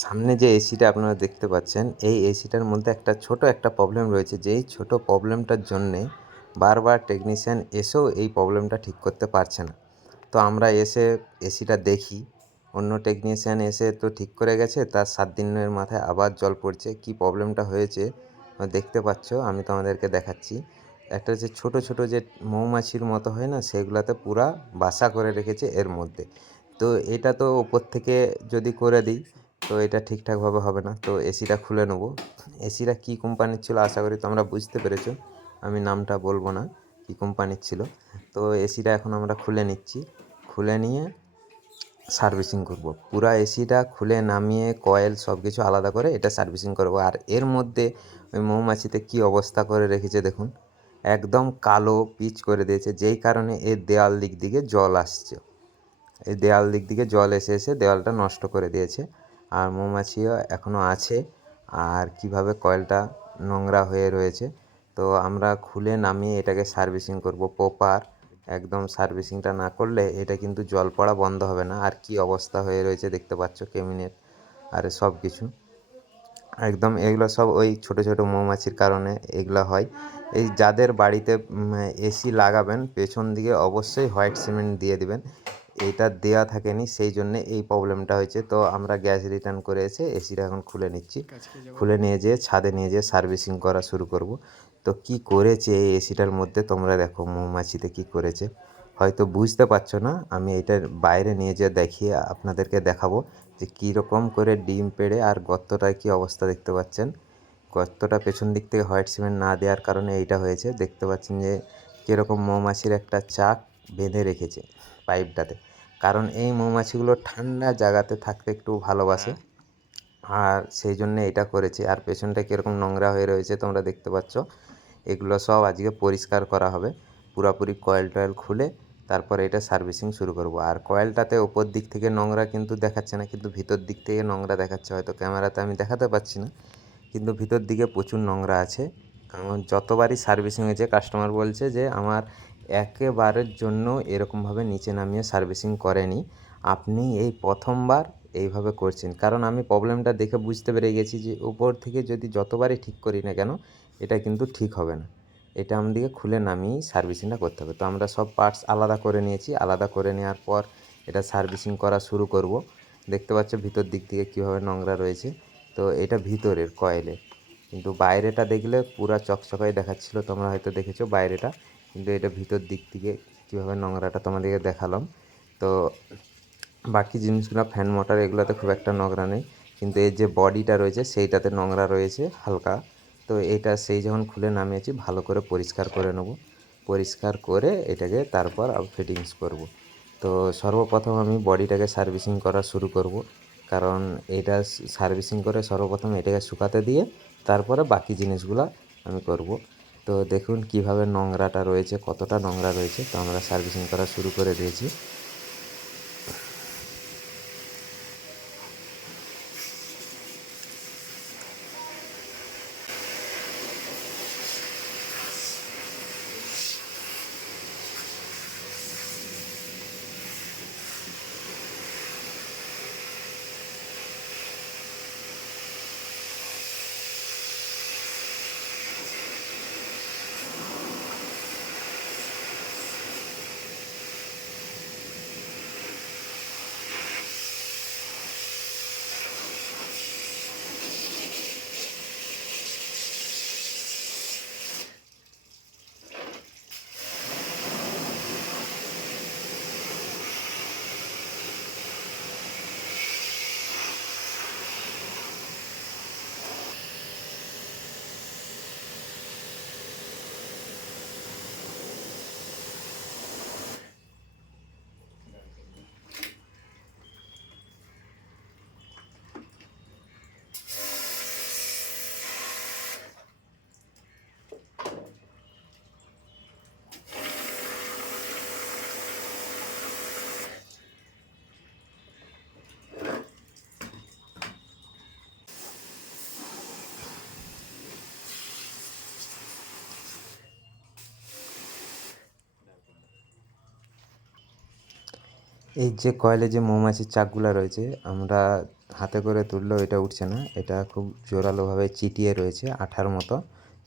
সামনে যে এসিটা আপনারা দেখতে পাচ্ছেন, এই এসিটার মধ্যে একটা ছোট একটা প্রবলেম রয়েছে। যেই ছোট প্রবলেমটার জন্যে বারবার টেকনিশিয়ান এসেও এই প্রবলেমটা ঠিক করতে পারছে না। তো আমরা এসে এসিটা দেখি। অন্য টেকনিশিয়ান এসে তো ঠিক করে গেছে, তার সাত দিনের মাথায় আবার জল পড়ছে। কি প্রবলেমটা হয়েছে? দেখতে পাচ্ছ, আমি তোমাদেরকে দেখাচ্ছি। একটা যে ছোট ছোট যে মৌমাছির মতো হয় না, সেগুলাতে পুরা বাসা করে রেখেছে এর মধ্যে। তো এটা তো ওপর থেকে যদি করে দিই তো এটা ঠিকঠাকভাবে হবে না। তো এসিটা খুলে নেব। এসিটা কী কোম্পানির ছিল আশা করি তোমরা বুঝতে পেরেছ। আমি নামটা বলব না কী কোম্পানির ছিল। তো এসিটা এখন আমরা খুলে নিচ্ছি। খুলে নিয়ে সার্ভিসিং করব। পুরা এসিটা খুলে নামিয়ে, কয়েল সব কিছু আলাদা করে এটা সার্ভিসিং করব। আর এর মধ্যে ওই মৌমাছিতে কী অবস্থা করে রেখেছে দেখুন। একদম কালো পিচ করে দিয়েছে। যেই কারণে এর দেওয়াল দিক দিকে জল আসছে। এই দেওয়াল দিক দিকে জল এসে এসে দেওয়ালটা নষ্ট করে দিয়েছে। আর মৌমাছিও এখনও আছে। আর কীভাবে কয়েলটা নোংরা হয়ে রয়েছে, তো আমরা খুলে নামিয়ে এটাকে সার্ভিসিং করব। প্রপার একদম সার্ভিসিংটা না করলে এটা কিন্তু জল পড়া বন্ধ হবে না। আর কি অবস্থা হয়ে রয়েছে দেখতে পাচ্ছ কেমিনের আর সব কিছু। একদম এগুলো সব ওই ছোট ছোট মৌমাছির কারণে এগুলো হয়। এই যাদের বাড়িতে এসি লাগাবেন, পেছন দিকে অবশ্যই হোয়াইট সিমেন্ট দিয়ে দিবেন। এটা দেওয়া থাকেনি সেই জন্যে এই প্রবলেমটা হয়েছে। তো আমরা গ্যাস রিটার্ন করে এসে এসিটা এখন খুলে নিচ্ছি। খুলে নিয়ে যেয়ে ছাদে নিয়ে যেয়ে সার্ভিসিং করা শুরু করব। তো কি করেছে এই এসিটার মধ্যে? তোমরা দেখো মৌমাছিতে কি করেছে। হয়তো বুঝতে পারছ না আমি এটার বাইরে নিয়ে যেয়ে দেখিয়ে আপনাদেরকে দেখাবো যে কীরকম করে ডিম পেড়ে আর গর্তটায় কী অবস্থা দেখতে পাচ্ছেন। গর্তটা পেছন দিক থেকে হোয়াইট সিমেন্ট না দেওয়ার কারণে এইটা হয়েছে। দেখতে পাচ্ছেন যে কীরকম মৌমাছির একটা চাক বেঁধে রেখেছে পাইপটাতে। কারণ এই মৌমাছিগুলো ঠান্ডা জায়গাতে থাকতে একটু ভালোবাসে। আর সেই জন্যে এটা করেছি। আর পেছনটা কীরকম নোংরা হয়ে রয়েছে তোমরা দেখতে পাচ্ছ। এগুলো সব আজকে পরিষ্কার করা হবে। পুরাপুরি কয়েল টয়েল খুলে তারপরে এটা সার্ভিসিং শুরু করব। আর কয়েলটাতে ওপর দিক থেকে নোংরা কিন্তু দেখাচ্ছে না, কিন্তু ভিতর দিক থেকে নোংরা দেখাচ্ছে। হয়তো ক্যামেরাতে আমি দেখাতে পাচ্ছি না, কিন্তু ভিতর দিকে প্রচুর নোংরা আছে। কারণ যতবারই সার্ভিসিং হয়েছে, কাস্টমার বলছে যে, আমার একেবারের জন্য এরকমভাবে নিচে নামিয়ে সার্ভিসিং করেনি। আপনি এই প্রথমবার এইভাবে করছেন। কারণ আমি প্রবলেমটা দেখে বুঝতে পেরে গেছি যে উপর থেকে যদি যতবারই ঠিক করি না কেন, এটা কিন্তু ঠিক হবে না। এটা আমাদেরকে খুলে নামিয়েই সার্ভিসিংটা করতে হবে। তো আমরা সব পার্টস আলাদা করে নিয়েছি। আলাদা করে নেওয়ার পর এটা সার্ভিসিং করা শুরু করব। দেখতে পাচ্ছ ভিতর দিক থেকে কীভাবে নোংরা রয়েছে। তো এটা ভিতরের কয়েলের কিন্তু বাইরেটা দেখলে পুরা চকচকাই দেখাচ্ছিলো। তোমরা হয়তো দেখেছ বাইরেটা। কিন্তু এটা ভিতর দিক থেকে কীভাবে নোংরাটা তোমাদেরকে দেখালাম। তো বাকি জিনিসগুলো ফ্যান মোটর এগুলোতে খুব একটা নোংরা নেই, কিন্তু এর যে বডিটা রয়েছে সেইটাতে নোংরা রয়েছে হালকা। তো এটা সেই যখন খুলে নামিয়েছি, ভালো করে পরিষ্কার করে নেব। পরিষ্কার করে এটাকে তারপর ফিটিংস করব। তো সর্বপ্রথম আমি বডিটাকে সার্ভিসিং করা শুরু করব। কারণ এটা সার্ভিসিং করে সর্বপ্রথম এটাকে শুকাতে দিয়ে তারপরে বাকি জিনিসগুলো আমি করব। তো দেখুন কীভাবে নোংরাটা রয়েছে, কতটা নোংরা রয়েছে। তো আমরা সার্ভিসিং করা শুরু করে দিয়েছি। এই যে কয়েলে, যে মৌমাছির চাকগুলা রয়েছে, আমরা হাতে করে তুললেও এটা উঠছে না। এটা খুব জোরালোভাবে চিটিয়ে রয়েছে আঠার মতো।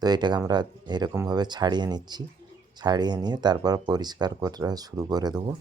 তো এটাকে আমরা এরকমভাবে ছাড়িয়ে নিচ্ছি। ছাড়িয়ে নিয়ে তারপর পরিষ্কার করা শুরু করে দেবো।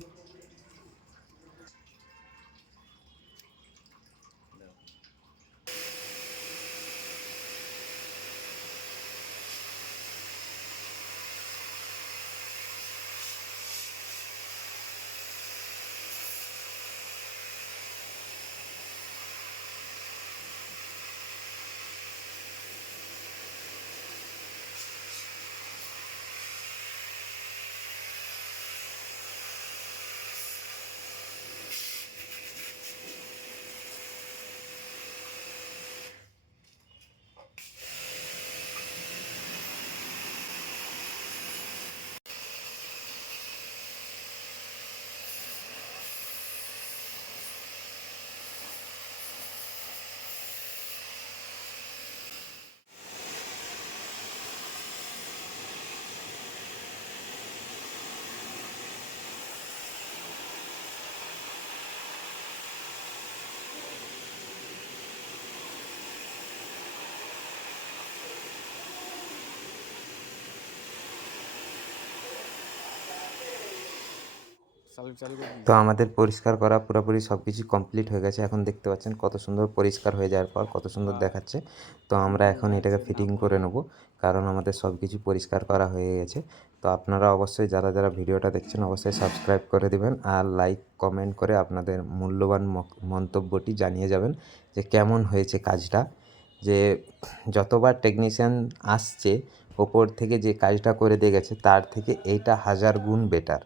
তো আমাদের পরিষ্কার করা পুরোপুরি সব কিছু কমপ্লিট হয়ে গেছে। এখন দেখতে পাচ্ছেন কত সুন্দর পরিষ্কার হয়ে যাওয়ার পর কত সুন্দর দেখাচ্ছে। তো আমরা এখন এটাকে ফিটিং করে নেব কারণ আমাদের সব কিছু পরিষ্কার করা হয়ে গেছে। তো আপনারা অবশ্যই যারা যারা ভিডিওটা দেখছেন অবশ্যই সাবস্ক্রাইব করে দিবেন আর লাইক কমেন্ট করে আপনাদের মূল্যবান মন্তব্যটি জানিয়ে যাবেন যে কেমন হয়েছে কাজটা। যে যতবার টেকনিশিয়ান আসছে ওপর থেকে যে কাজটা করে দিয়ে গেছে তার থেকে এইটা হাজার গুণ বেটার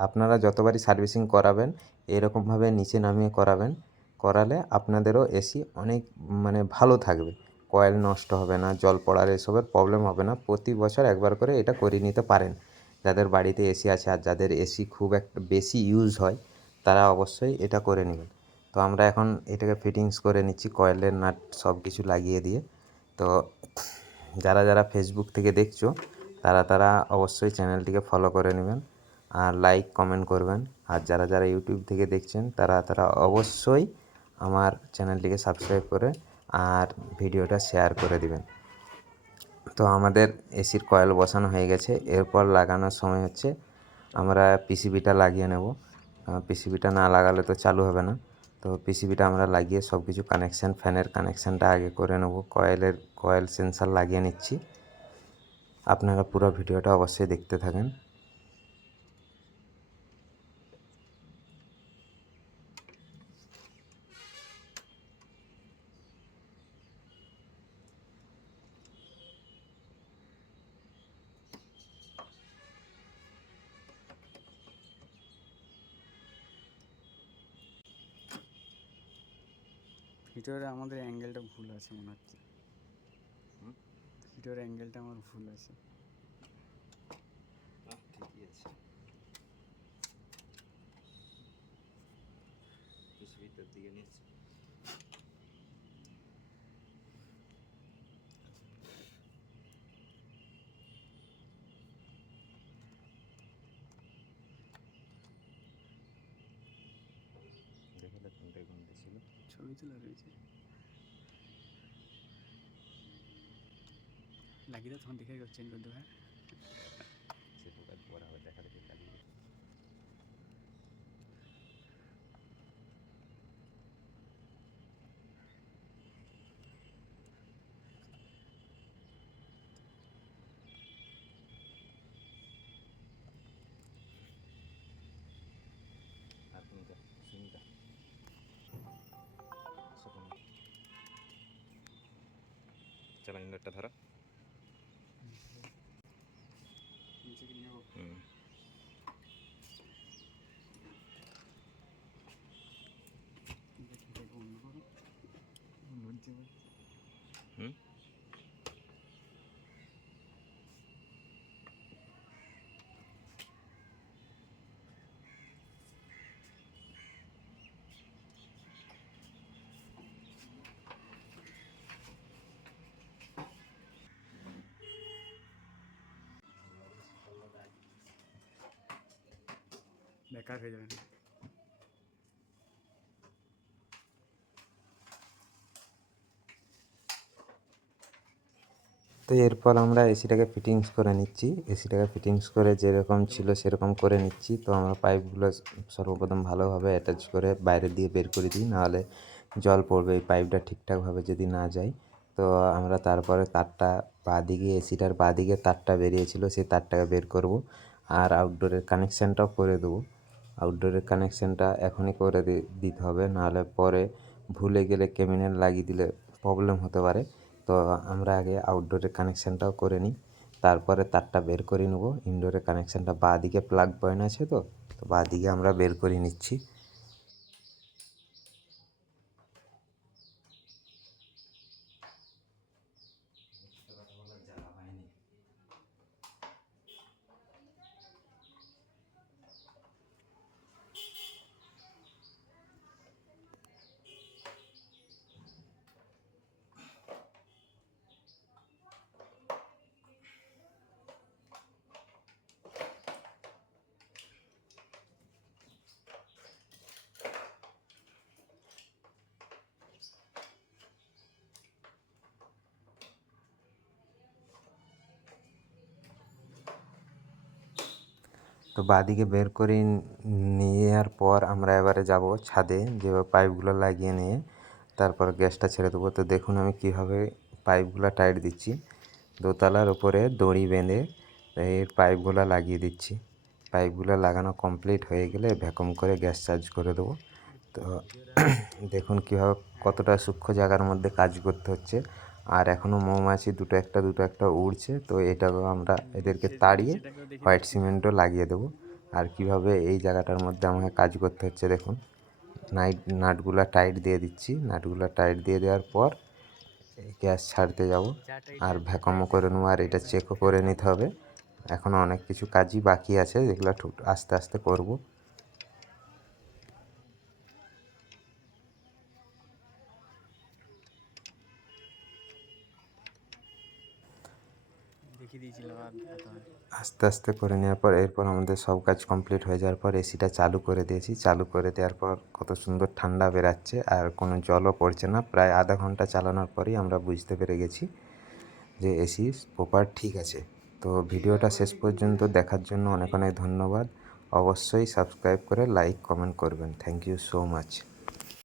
আপনারা যতবারই সার্ভিসিং করাবেন, এরকমভাবে নিচে নামিয়ে করাবেন। করালে আপনাদেরও এসি অনেক মানে ভালো থাকবে। কয়েল নষ্ট হবে না, জল পড়ার এসবের প্রবলেম হবে না। প্রতি বছর একবার করে এটা করিয়ে নিতে পারেন। যাদের বাড়িতে এসি আছে আর যাদের এসি খুব একটা বেশি ইউজ হয়, তারা অবশ্যই এটা করে নেবেন। তো আমরা এখন এটাকে ফিটিংস করে নিচ্ছি, কয়েলের নাট সব কিছু লাগিয়ে দিয়ে। তো যারা যারা ফেসবুক থেকে দেখছ, তারা তারা অবশ্যই চ্যানেলটিকে ফলো করে নেবেন। আর লাইক কমেন্ট করবেন। আর যারা যারা ইউটিউব থেকে দেখছেন, তারা তারা অবশ্যই আমার চ্যানেলটিকে সাবস্ক্রাইব করে আর ভিডিওটা শেয়ার করে দিবেন। তো আমাদের এসির কয়েল বসানো হয়ে গেছে। এরপর লাগানোর সময় হচ্ছে আমরা পিসিবিটা লাগিয়ে নেব। পিসিবিটা না লাগালে তো চালু হবে না। তো পিসিবিটা আমরা লাগিয়ে সব কিছু কানেকশান ফ্যানের কানেকশানটা আগে করে নেব। কয়েলের কয়েল সেন্সার লাগিয়ে নিচ্ছি। আপনারা পুরো ভিডিওটা অবশ্যই দেখতে থাকেন। ভিতরে আমাদের অ্যাঙ্গেলটা ভুল আছে মনে হচ্ছে। ভিতরে অ্যাঙ্গেলটা আমার ভুল আছে। ঠিকই আছে। দিকে দেখলে কোনটায় কোনটা ছিল? ছবি তোলা রয়েছে। লাগিয়ে তখন দেখে চেঞ্জ করতে হয়? সেটা কাজ পরে হবে দেখা দেখি দিই। আর যা, চলো ইন্ডারটা ধরো হুম। বেকার হয়ে যাবেন তো এরপর আমরা এসিটাকে ফিটিংস করে নিচ্ছি। এসিটাকে ফিটিংস করে যেরকম ছিল সেরকম করে নিচ্ছি। তো আমরা পাইপগুলো সর্বপ্রথম ভালোভাবে অ্যাটাচ করে বাইরে দিয়ে বের করে দিই। নাহলে জল পড়বে, এই পাইপটা ঠিকঠাকভাবে যদি না যায়। তো আমরা তারপরে তারটা বা দিকে এসিটার বা দিকে তারটা বেরিয়েছিল, সেই তারটাকে বের করব। আর আউটডোরের কানেকশানটাও করে দেবো। আউটডোরের কানেকশানটা এখনই করে দিতে হবে। নাহলে পরে ভুলে গেলে কেবিনেট লাগিয়ে দিলে প্রবলেম হতে পারে। তো আমরা আগে আউটডোরের কানেকশানটাও করে নিই। তারপরে তারটা বের করে নেব। ইনডোরের কানেকশানটা বাঁ দিকে প্লাগ পয়েন্ট আছে তো তো বাঁ দিকে আমরা বের করে নিচ্ছি। তো বাঁদিকে বের করে নেওয়ার পর আমরা এবারে যাব ছাদে যে পাইপগুলো লাগিয়ে নিয়ে তারপর গ্যাসটা ছেড়ে দেবো। তো দেখুন আমি কীভাবে পাইপগুলো টাইট দিচ্ছি। দোতলার উপরে দড়ি বেঁধে এই পাইপগুলো লাগিয়ে দিচ্ছি। পাইপগুলো লাগানো কমপ্লিট হয়ে গেলে ভ্যাকুম করে গ্যাস চার্জ করে দেবো। তো দেখুন কীভাবে কতটা সূক্ষ্ম জায়গার মধ্যে কাজ করতে হচ্ছে। আর এখনও মৌমাছি দুটো একটা দুটো একটা উড়ছে। তো এটাকেও আমরা এদেরকে তাড়িয়ে হোয়াইট সিমেন্টও লাগিয়ে দেবো। আর কীভাবে এই জায়গাটার মধ্যে আমাকে কাজ করতে হচ্ছে দেখুন। নাইট নাটগুলো টাইট দিয়ে দিচ্ছি। নাটগুলো টাইট দিয়ে দেওয়ার পর গ্যাস ছাড়তে যাব। আর ভ্যাকমও করে নেব আর এটা চেকও করে নিতে হবে। এখনও অনেক কিছু কাজই বাকি আছে যেগুলো আস্তে আস্তে করব। আস্তে আস্তে করে নেওয়ার পর এরপর আমাদের সব কাজ কমপ্লিট হয়ে যাওয়ার পর এসিটা চালু করে দিয়েছি। চালু করে দেওয়ার পর কত সুন্দর ঠান্ডা বেরাচ্ছে আর কোনো জলও পড়ছে না। প্রায় আধা ঘণ্টা চালানোর পরেই আমরা বুঝতে পেরে গেছি যে এসি প্রপার ঠিক আছে। তো ভিডিওটা শেষ পর্যন্ত দেখার জন্য অনেক অনেক ধন্যবাদ। অবশ্যই সাবস্ক্রাইব করে লাইক কমেন্ট করবেন। Thank you so much